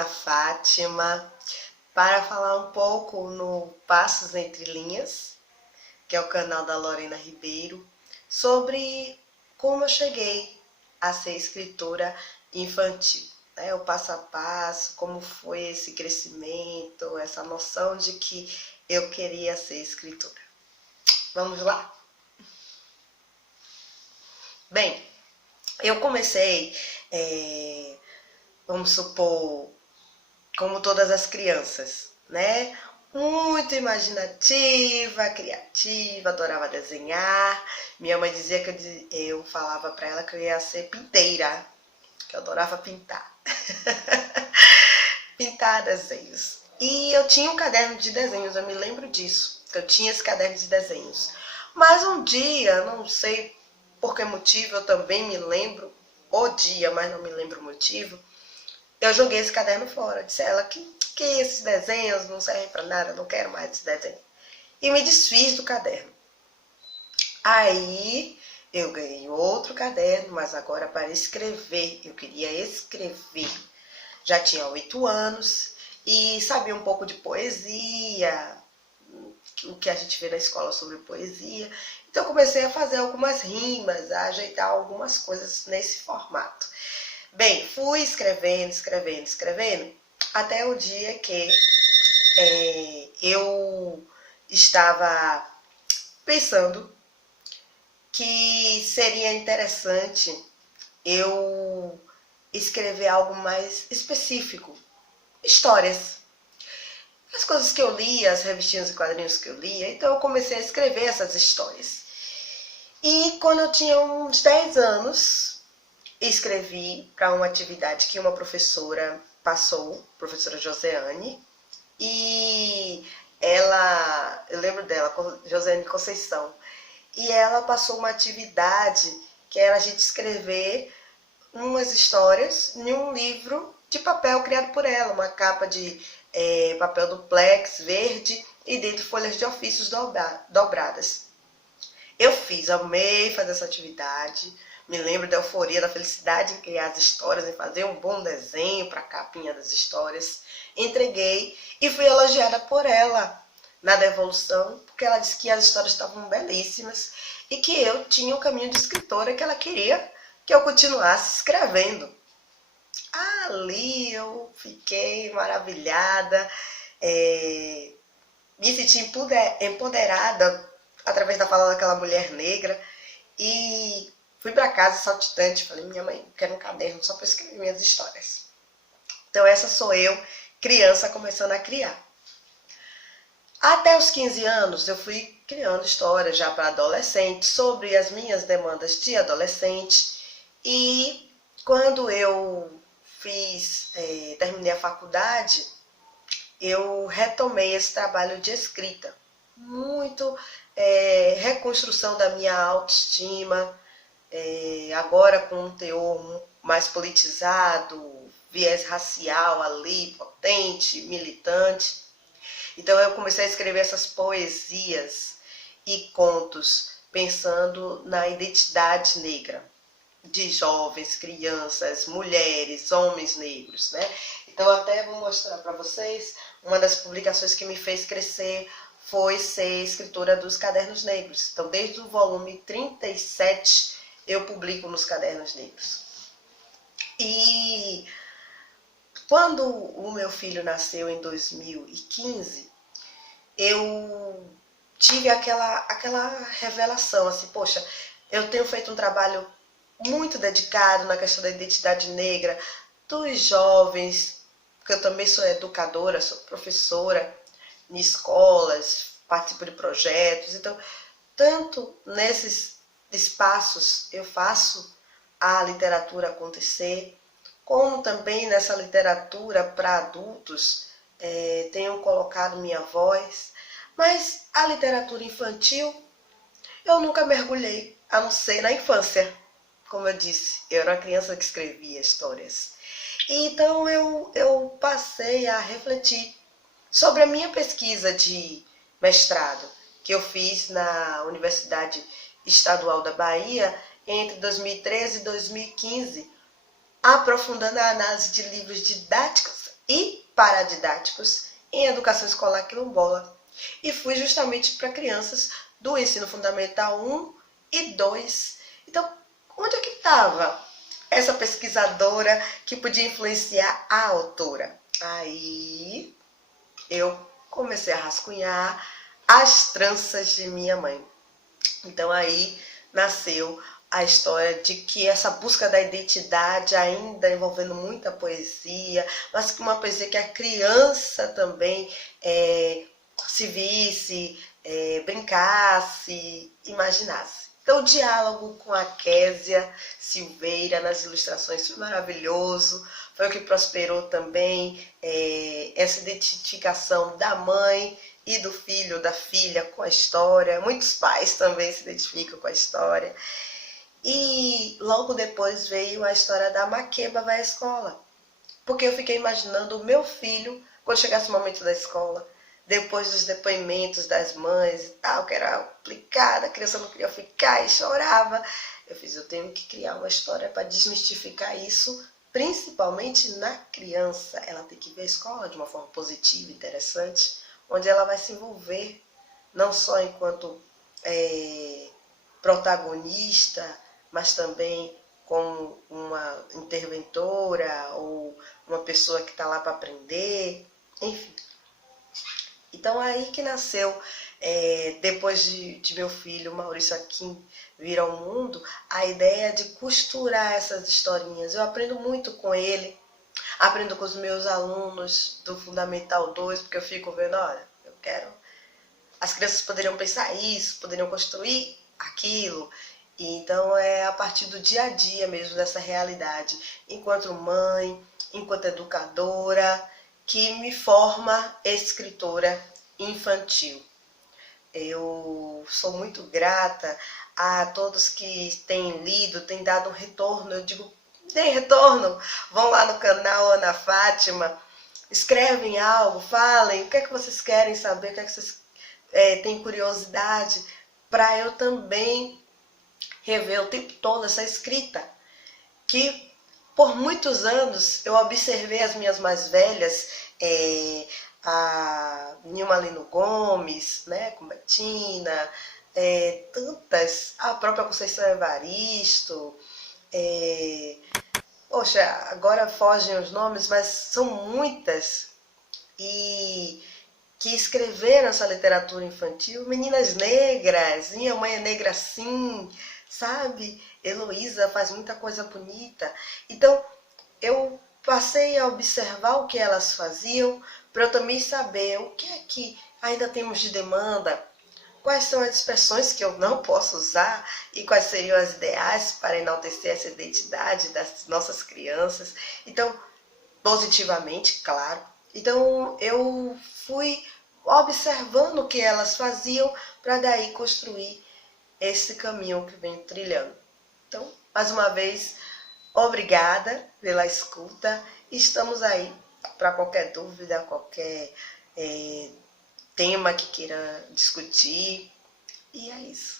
Ana Fátima, para falar um pouco no Passos Entre Linhas, que é o canal da Lorena Ribeiro, sobre como eu cheguei a ser escritora infantil, né? O passo a passo, como foi esse crescimento, essa noção de que eu queria ser escritora. Vamos lá? Bem, eu comecei, vamos supor, como todas as crianças, né? Muito imaginativa, criativa, adorava desenhar. Minha mãe dizia que eu falava para ela que eu ia ser pinteira, que eu adorava pintar. Pintar desenhos. E eu tinha um caderno de desenhos, eu me lembro disso, que eu tinha esse caderno de desenhos. Mas um dia, não sei por que motivo, eu também me lembro o dia, mas não me lembro o motivo, eu joguei esse caderno fora. Disse a ela que esses desenhos não servem para nada, não quero mais esse desenho. E me desfiz do caderno. Aí eu ganhei outro caderno, mas agora para escrever. Eu queria escrever. Já tinha 8 anos e sabia um pouco de poesia, o que a gente vê na escola sobre poesia. Então eu comecei a fazer algumas rimas, a ajeitar algumas coisas nesse formato. Bem, fui escrevendo, até o dia que eu estava pensando que seria interessante eu escrever algo mais específico, histórias. As coisas que eu lia, as revistinhas e quadrinhos que eu lia, então eu comecei a escrever essas histórias. E quando eu tinha uns 10 anos, escrevi para uma atividade que uma professora passou, professora Joseane, e ela, eu lembro dela, Joseane Conceição, e ela passou uma atividade que era a gente escrever umas histórias em um livro de papel criado por ela, uma capa de papel duplex verde e dentro folhas de ofícios dobradas. Eu fiz, amei fazer essa atividade, me lembro da euforia, da felicidade em criar as histórias, em fazer um bom desenho para a capinha das histórias. Entreguei e fui elogiada por ela na devolução, porque ela disse que as histórias estavam belíssimas e que eu tinha um caminho de escritora, que ela queria que eu continuasse escrevendo. Ali eu fiquei maravilhada, me senti empoderada através da fala daquela mulher negra e fui para casa saltitante. Falei, minha mãe, eu quero um caderno só para escrever minhas histórias. Então essa sou eu, criança, começando a criar. Até os 15 anos eu fui criando histórias já para adolescente, sobre as minhas demandas de adolescente. E quando eu terminei a faculdade, eu retomei esse trabalho de escrita. Muito reconstrução da minha autoestima, agora com um teor mais politizado, viés racial ali, potente, militante. Então eu comecei a escrever essas poesias e contos pensando na identidade negra de jovens, crianças, mulheres, homens negros, né? Então até vou mostrar para vocês, uma das publicações que me fez crescer foi ser escritora dos Cadernos Negros. Então desde o volume 37 eu publico nos Cadernos Negros. E quando o meu filho nasceu em 2015, eu tive aquela revelação, assim, poxa, eu tenho feito um trabalho muito dedicado na questão da identidade negra, dos jovens, porque eu também sou educadora, sou professora em escolas, participo de projetos, então, tanto nesses espaços eu faço a literatura acontecer, como também nessa literatura para adultos, tenho colocado minha voz, mas a literatura infantil eu nunca mergulhei, a não ser na infância. Como eu disse, eu era uma criança que escrevia histórias. Então eu passei a refletir sobre a minha pesquisa de mestrado, que eu fiz na Universidade Estadual da Bahia entre 2013 e 2015, aprofundando a análise de livros didáticos e paradidáticos em educação escolar quilombola. E fui justamente para crianças do ensino fundamental 1 e 2. Então, onde é que estava essa pesquisadora que podia influenciar a autora? Aí eu comecei a rascunhar as tranças de minha mãe. Então aí nasceu a história de que essa busca da identidade, ainda envolvendo muita poesia, mas que uma poesia que a criança também se visse, brincasse, imaginasse. Então o diálogo com a Késia Silveira nas ilustrações foi maravilhoso, foi o que prosperou também essa identificação da mãe e do filho, da filha com a história. Muitos pais também se identificam com a história. E logo depois veio a história da Maqueba vai à escola. Porque eu fiquei imaginando o meu filho, quando chegasse o momento da escola, depois dos depoimentos das mães e tal, que era complicado, a criança não queria ficar e chorava. Eu tenho que criar uma história para desmistificar isso, principalmente na criança. Ela tem que ver a escola de uma forma positiva, interessante, onde ela vai se envolver, não só enquanto protagonista, mas também como uma interventora ou uma pessoa que está lá para aprender, enfim. Então aí que nasceu, depois de meu filho Maurício Aquim vir ao mundo, a ideia de costurar essas historinhas. Eu aprendo muito com ele, aprendo com os meus alunos do Fundamental 2, porque eu fico vendo, olha, eu quero... As crianças poderiam pensar isso, poderiam construir aquilo. E então é a partir do dia a dia mesmo dessa realidade, enquanto mãe, enquanto educadora, que me forma escritora infantil. Eu sou muito grata a todos que têm lido, têm dado um retorno. Eu digo, tem retorno? Vão lá no canal Ana Fátima, escrevem algo, falem o que é que vocês querem saber, o que é que vocês têm curiosidade, para eu também rever o tempo todo essa escrita, que por muitos anos eu observei as minhas mais velhas, a Nilma Lino Gomes, né, com Betina, tantas, a própria Conceição Evaristo, poxa, agora fogem os nomes, mas são muitas, e que escreveram essa literatura infantil, meninas negras, minha mãe é negra sim, sabe? Heloísa faz muita coisa bonita. Então, eu passei a observar o que elas faziam, para eu também saber o que é que ainda temos de demanda, quais são as expressões que eu não posso usar e quais seriam as ideais para enaltecer essa identidade das nossas crianças. Então, positivamente, claro. Então, eu fui observando o que elas faziam para daí construir esse caminho que venho trilhando. Então, mais uma vez, obrigada pela escuta. Estamos aí para qualquer dúvida, qualquer tema que queira discutir. E é isso.